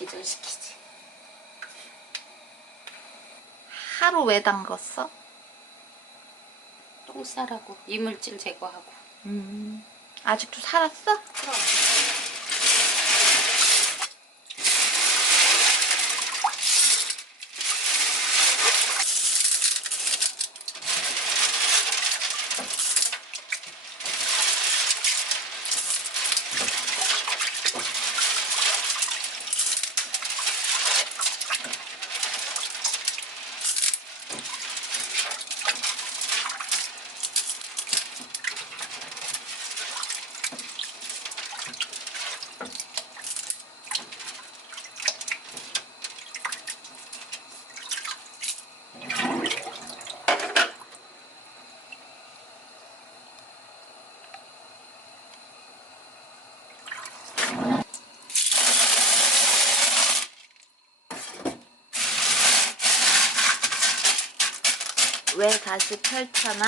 기절시키지. 하루 왜 담궜어? 똥 싸라고 이물질 제거하고. 음. 아직도 살았어? 그럼. 왜 다시 펼쳐놔?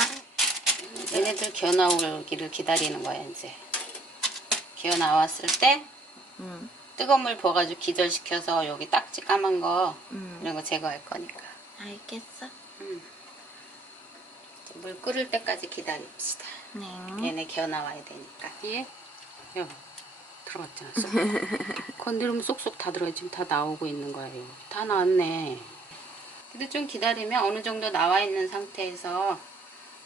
얘네들 기어 나오기를 기다리는 거야 이제. 기어 나왔을 때 음. 뜨거운 물 부어가지고 기절시켜서 여기 딱지 까만 거 음. 이런 거 제거할 거니까. 알겠어. 음. 물 끓을 때까지 기다립시다. 네. 얘네 기어 나와야 되니까. 예? 야, 들어갔잖아. 쏙. 건드리면 쏙쏙 다 들어가 지금 다 나오고 있는 거예요. 다 나왔네. 근데 좀 기다리면 어느 정도 나와 있는 상태에서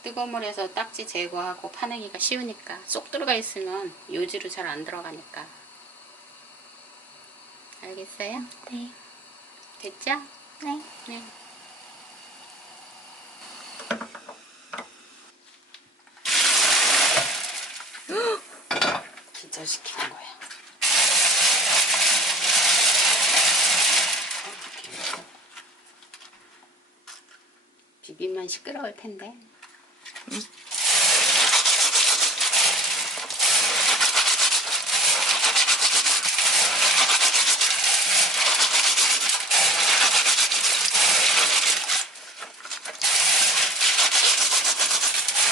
뜨거운 물에서 딱지 제거하고 파내기가 쉬우니까 쏙 들어가 있으면 요지로 잘 안 들어가니까. 알겠어요? 네. 됐죠? 네. 네. 기절시키는 거야. 비비면 시끄러울 텐데.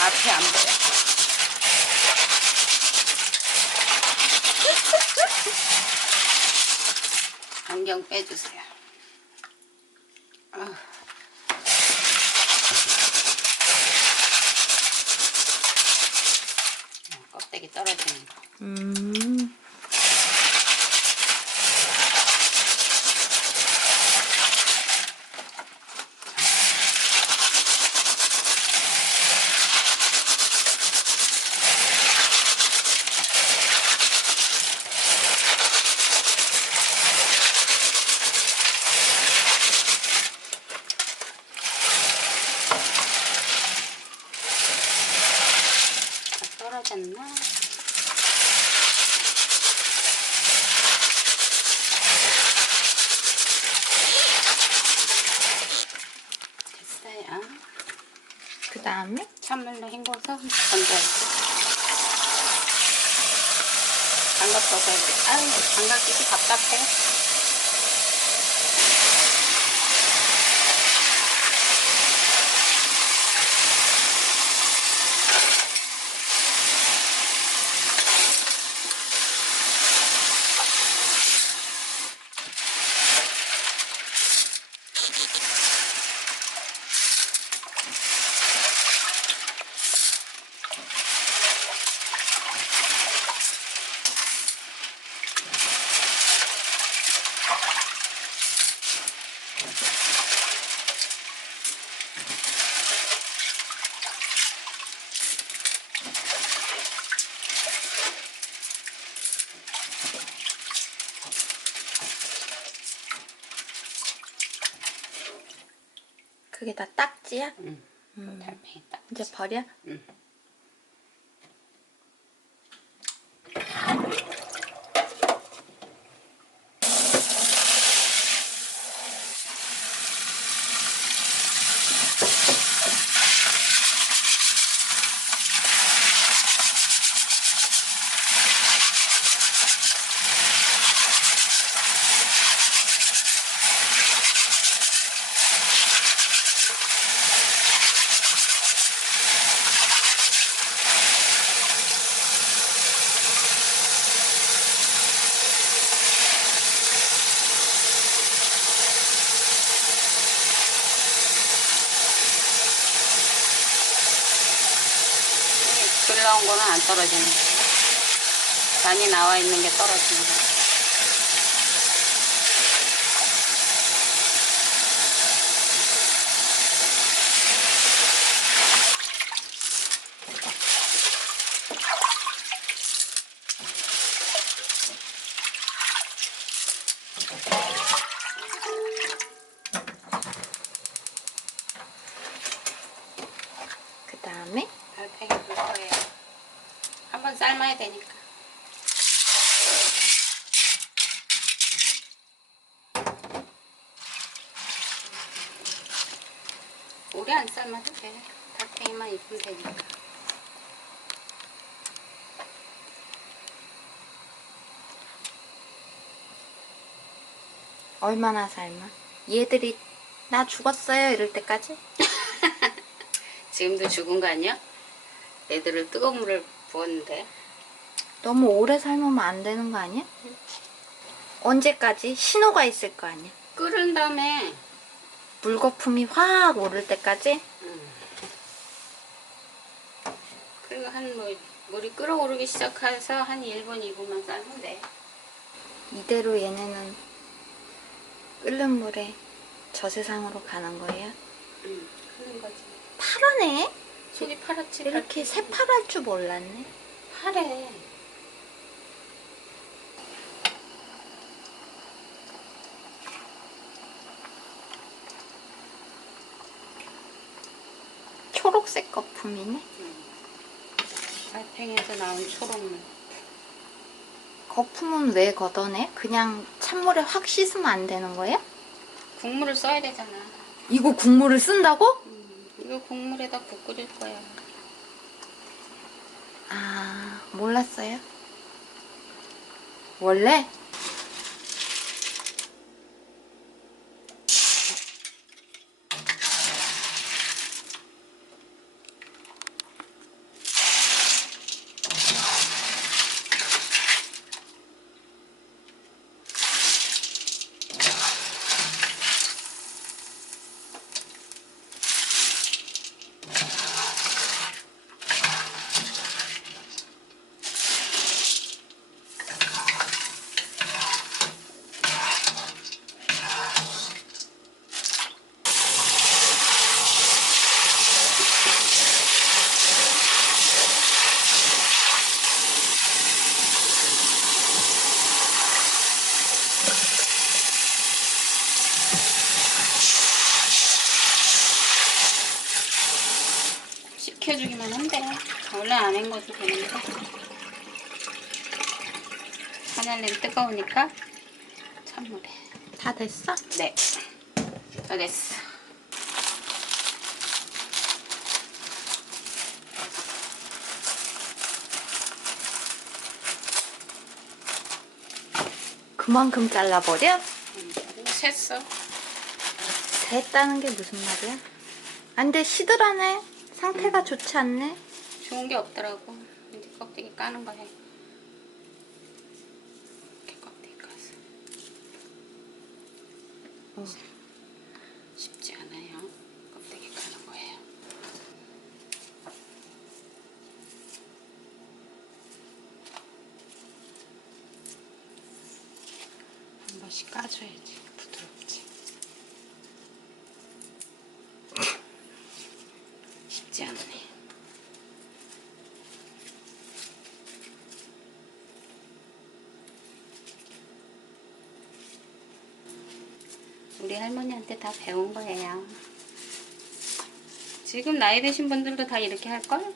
앞이 안 보여. 안경 빼주세요. 아. 어, 껍데기 떨어지는 거. 음. 다 떨어졌나? 됐어요. 그 다음에 찬물로 헹궈서 건져야지. 장갑 벗어야지. 아유, 장갑 끼기 답답해. 그게 다 딱지야? 응. 음. 달팽이 딱. 이제 버려? 응. 떨어지는 거. 많이 나와 있는 게 떨어지는 거. 그 다음에 달팽이 물 거예요. 한번 삶아야 되니까. 오래 안 삶아도 돼. 달팽이만 있으면 되니까. 얼마나 삶아? 얘들이 나 죽었어요 이럴 때까지? 지금도 죽은 거 아니야? 애들을 뜨거운 물을 부었는데. 너무 오래 삶으면 안 되는 거 아니야? 언제까지? 신호가 있을 거 아니야? 끓은 다음에 물거품이 확 오를 때까지? 그리고 한 뭐 물이 끓어오르기 시작해서 한 1분, 2분만 삶으면 돼. 이대로 얘네는 끓는 물에 저 세상으로 가는 거예요? 응, 그런 거지. 파라네? 속이 파랗지. 이렇게. 새파랄 줄 몰랐네. 파래. 초록색 거품이네. 달팽이에서 나온 초록물. 거품은 왜 걷어내? 그냥 찬물에 확 씻으면 안 되는 거야? 국물을 써야 되잖아. 이거 국물을 쓴다고? 음, 이거 국물에다 국 끓일 거야. 아, 몰랐어요. 원래? 식혀주기만 한대. 원래 안 헹궈도 되는데. 하늘은 뜨거우니까 찬물에. 다 됐어? 네. 다 됐어. 그만큼 잘라버려? 음, 샜어. 됐다는 게 무슨 말이야? 안 돼, 시들하네. 상태가 좋지 않네. 좋은 게 없더라고. 이제 껍데기 까는 거야. 이렇게 껍데기 까서. 어. 쉽지 않아요. 껍데기 까는 거예요. 한 번씩 까줘야지. 쉽지 않네. 우리 할머니한테 다 배운 거예요. 지금 나이 드신 분들도 다 이렇게 할걸?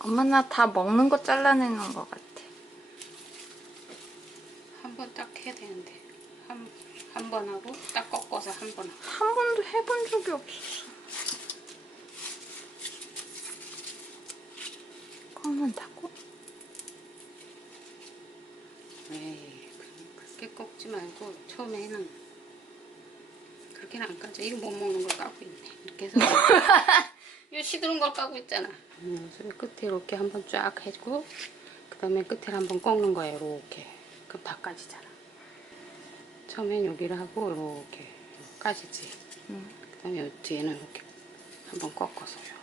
엄마 나 다 먹는 거 잘라내는 것 같아. 한 번 딱 해야 되는데. 한 한 번 하고 딱 꺾어서 한 번 하고. 한 번도 해본 적이 없었어. 꺾는다고? 에이 그렇게 꺾지 말고 처음에는 그렇게는 안 까져. 이거 못 먹는 걸 까고 있네. 이렇게 해서. 이거 시드는 걸 까고 있잖아 끝에 이렇게 한번 쫙 해주고 그 다음에 끝에 한번 꺾는 거예요 이렇게 그럼 다 까지잖아 처음엔 여기를 하고 이렇게 까지지 응. 그 다음에 요 뒤에는 이렇게 한번 꺾어서요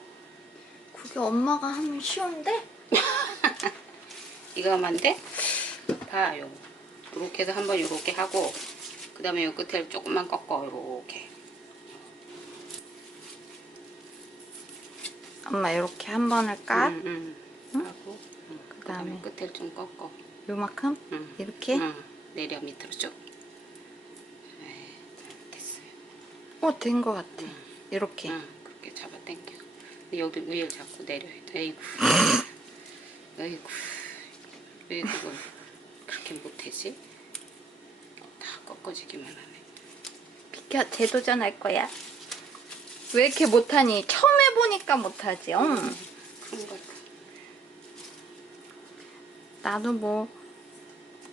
그게 엄마가 하면 쉬운데? 이거 하면 안 돼? 봐요. 이렇게 해서 한번 이렇게 하고 그 다음에 요 끝을 조금만 꺾어 이렇게. 엄마 이렇게 한 번을 까? 응, 응. 하고 응. 그 다음에 그다음에? 끝을 좀 꺾어. 요만큼? 응. 이렇게? 응. 내려 밑으로 쭉. 네, 됐어요. 어, 된 것 같아. 이렇게. 응. 그렇게 잡아 당겨. 근데 여기 위를 잡고 내려야 돼. 에이구. 에이구. 왜 그걸 그렇게 못하지? 다 꺾어지기만 하네. 비켜, 재도전할 거야. 왜 이렇게 못하니? 처음 해보니까 못하지. 응. 그런. 나도 뭐,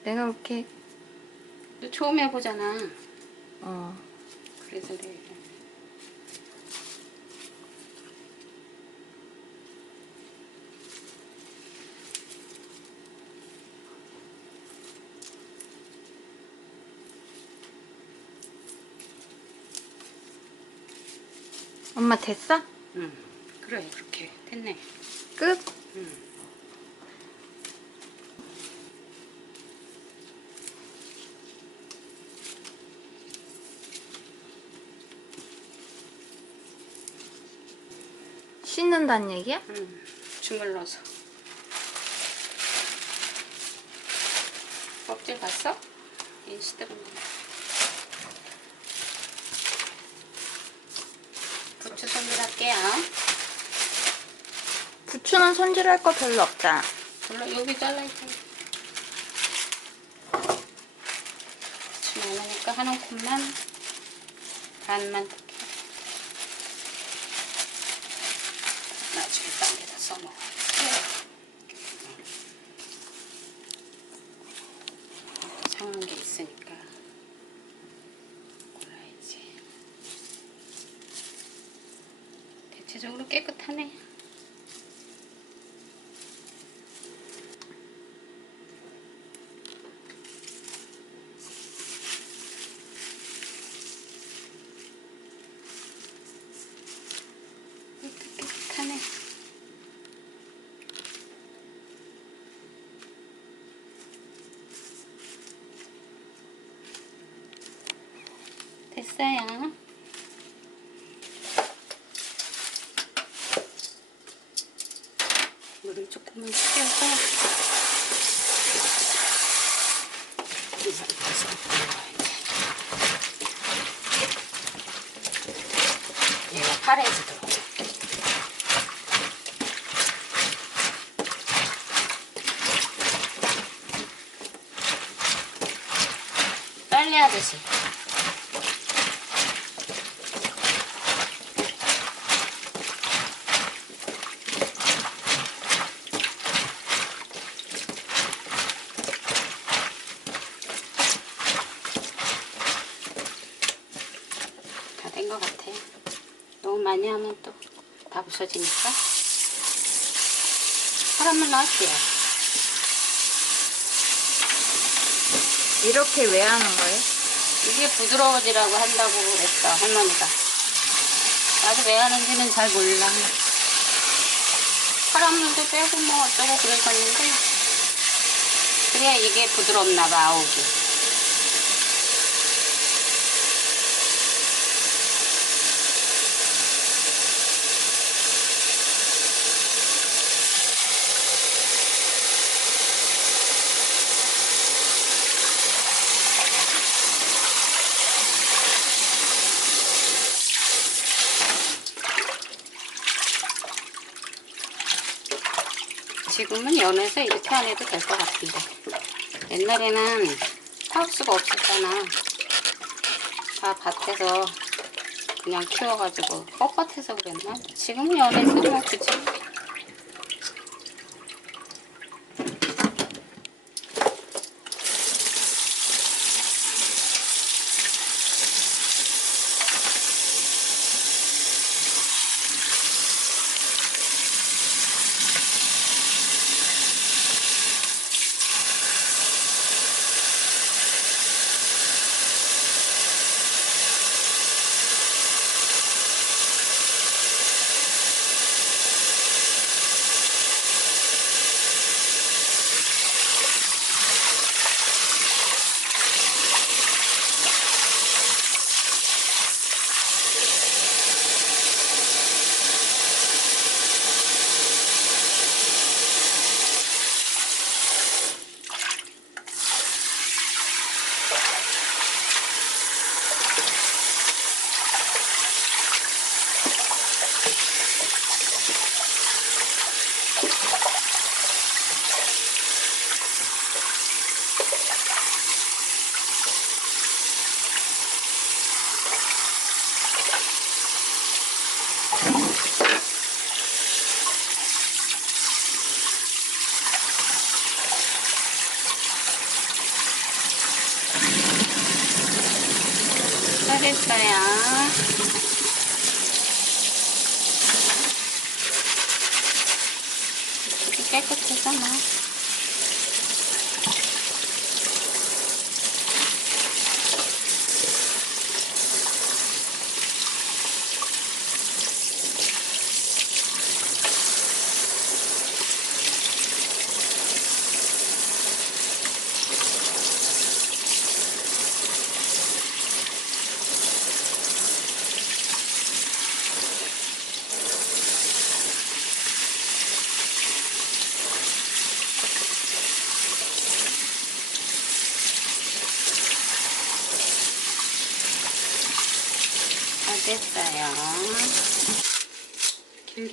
내가 그렇게, 너 처음 해보잖아. 어, 그래서 그래. 엄마 됐어? 응. 그래 그렇게 됐네. 끝? 응. 씻는다는 얘기야? 응. 주물러서. 껍질 봤어? 거. 부추 손질할게요. 부추는 손질할 거 별로 없잖아. 몰라 여기 잘라있잖아. 부추 많으니까 한 움큼만 반만 딱 해. 나중에 딴 데다 써먹어. 상한 게 있으니까 골라야지. 대체적으로 깨끗하네. 깨끗하네. 됐어요. 물을 조금만 튀겨서 얘가 파래지도록. 빨리 하듯이. 다 된 것 같아. 너무 하면 또 다 부서지니까. 사람을 넣을게요. 이렇게 왜 하는 거예요? 이게 부드러워지라고 한다고 그랬어, 할머니가. 나도 왜 하는지는 잘 몰라. 사람들도 빼고 뭐 어쩌고 그러셨는데, 그래야 이게 부드럽나 봐, 아욱이. 지금은 연해서 이렇게 안 해도 될 것 같은데 옛날에는 하우스가 없었잖아 다 밭에서 그냥 키워가지고 뻣뻣해서 그랬나? 지금은 연해서 뭐 그치?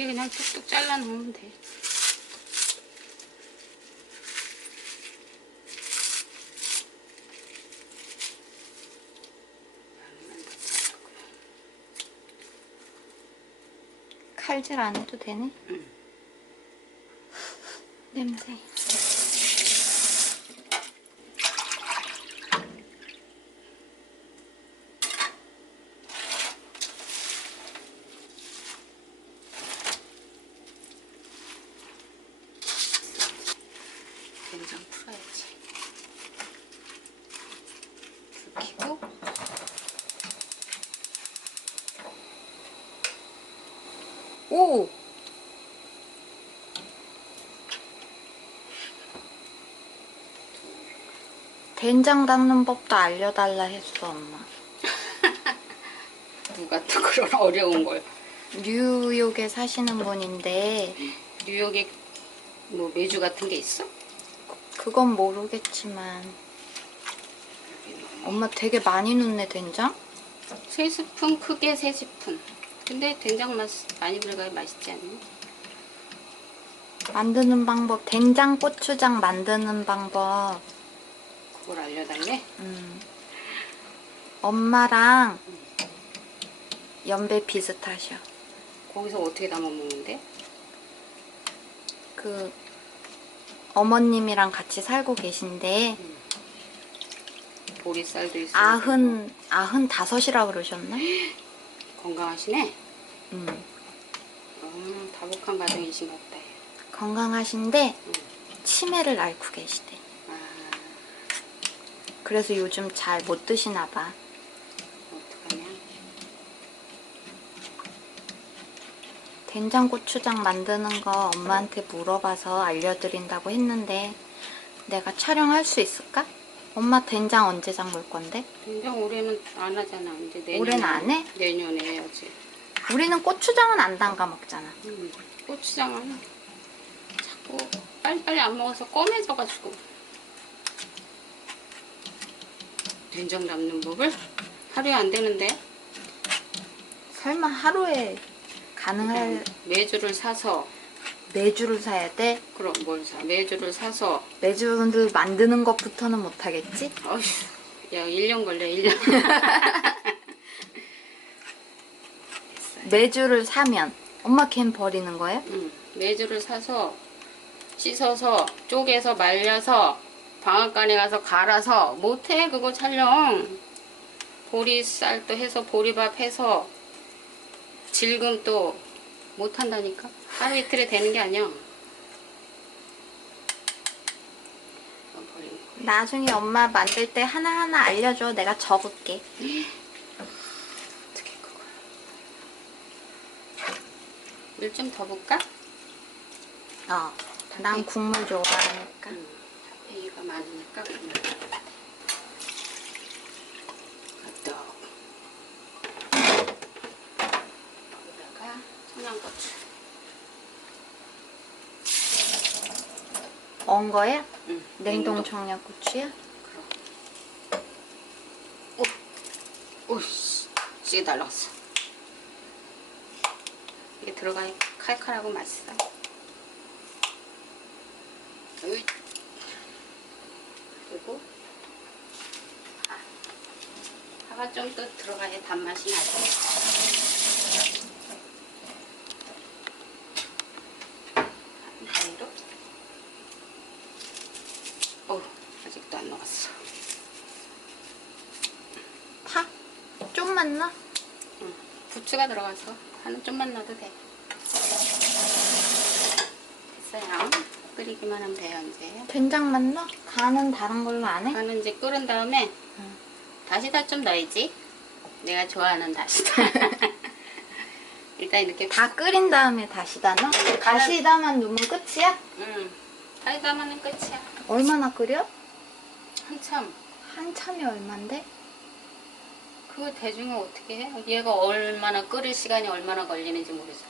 길게 그냥 뚝뚝 잘라 놓으면 돼. 칼질 안 해도 되네? 냄새. 된장 풀어야지. 불 켜고 오! 된장 담는 법도 알려달라 했어, 엄마. 누가 또 그런 어려운 걸. 뉴욕에 사시는 분인데, 뉴욕에 뭐 메주 같은 게 있어? 그건 모르겠지만, 엄마 되게 많이 넣네, 된장? 세 스푼 크게 세 스푼. 근데 된장 맛 많이 들어가야 맛있지 않니? 만드는 방법, 된장 고추장 만드는 방법. 그걸 알려달래? 음. 엄마랑 연배 비슷하셔. 거기서 어떻게 담아 먹는데? 그 어머님이랑 같이 살고 계신데 보리쌀도 있어. 아흔 아흔 다섯이라 그러셨나? 건강하시네. 음. 음, 다복한 가정이신가 보다. 건강하신데 음. 치매를 앓고 계시대. 아, 그래서 요즘 잘 못 드시나 봐. 어떡하냐? 된장 고추장 만드는 거 엄마한테 물어봐서 알려드린다고 했는데 내가 촬영할 수 있을까? 엄마 된장 언제 장볼 건데? 된장 올해는 안 하잖아. 이제 내년에. 올해는 안 해? 내년에 해야지. 우리는 고추장은 안 담가 먹잖아. 음, 고추장은 자꾸 빨리빨리 안 먹어서 검해져가지고. 된장 담는 법을 하루에 안 되는데 설마 하루에 가능할 매주를 사서 메주를 사야 돼? 그럼 뭘 사? 메주를 사서 메주를 만드는 것부터는 못하겠지? 어휴 야 1년 걸려 1년 메주를 사면 엄마 걘 버리는 거예요? 응. 메주를 사서 씻어서 쪼개서 말려서 방앗간에 가서 갈아서 못해 그거 촬영 보리쌀도 해서 보리밥 해서 질금 또 못한다니까 하루 이틀에 되는 게 아니야. 나중에 엄마 만들 때 하나하나 알려줘. 내가 적을게. 어떻게 그걸 물좀 더 볼까? 어. 난 국물 좋아하니까. 응. 핫페이가 많으니까 그냥 또 여기다가 청양고추 언 거야? 응. 냉동 청양고추야? 그럼 오, 오씨 씨 달랐어 이게 들어가야 칼칼하고 맛있어 으이. 그리고 파. 파가 좀 더 들어가야 단맛이 나지 가위로 어 아직도 안 녹았어 파? 좀만 넣어? 응. 부추가 들어가서 하는 좀만 넣어도 돼. 됐어요. 끓이기만 하면 돼요, 이제. 된장만 넣어? 간은 다른 걸로 안 해? 간은 이제 끓은 다음에 응. 다시다 좀 넣어야지. 내가 좋아하는 다시다. 일단 이렇게 다 끓인 다음에 다시다 넣어? 다시다만 넣으면 끝이야? 응. 다시다만은 끝이야. 얼마나 끓여? 한참. 한참이 얼만데? 그거 대중은 어떻게 해? 얘가 얼마나 끓일 시간이 얼마나 걸리는지 모르잖아.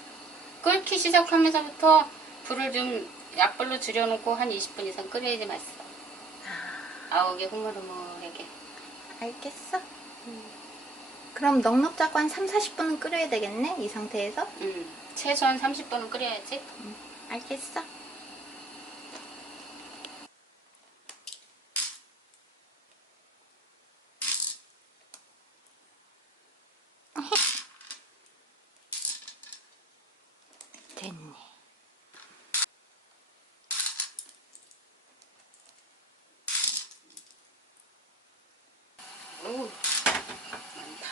끓기 시작하면서부터 불을 좀 약불로 줄여놓고 한 20분 이상 끓여야지 맛있어. 아우게 흐물흐물하게. 알겠어. 그럼 넉넉 잡고 한 3, 40분은 끓여야 되겠네? 이 상태에서? 음, 최소한 30분은 끓여야지. 알겠어. 됐네. 오, 많다.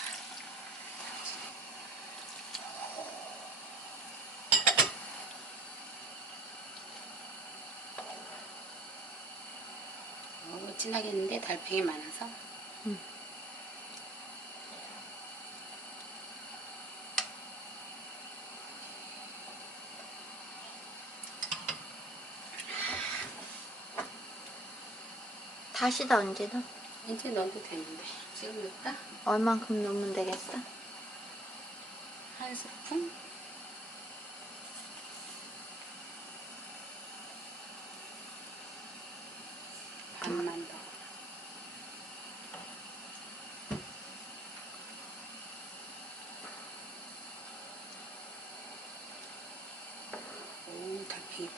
오, 진하겠는데 달팽이 많아서. 음. 다시다 언제 넣어? 이제 넣어도 되는데. 지금 넣을까? 얼만큼 넣으면 되겠어? 한 스푼? 반만 더. 오, 달팽 이 봐.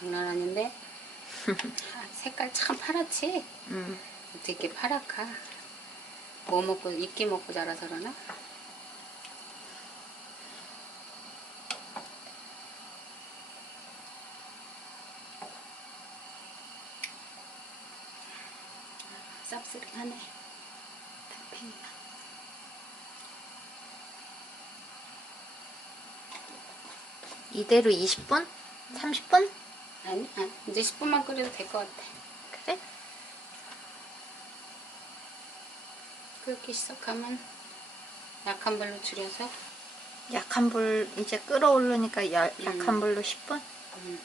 장난 아닌데? 아, 색깔 참 파랗지? 응. 어떻게 이렇게 파랗까? 뭐 먹고, 이끼 먹고 자라서 그러나? 쌉쓸하네. 달팽이가. 이대로 20분? 30분? 아니, 아, 이제 10분만 끓여도 될 것 같아. 그래? 끓기 시작하면 약한 불로 줄여서 약한 불 이제 끓어오르니까 야- 음. 약한 불로 10분? 음,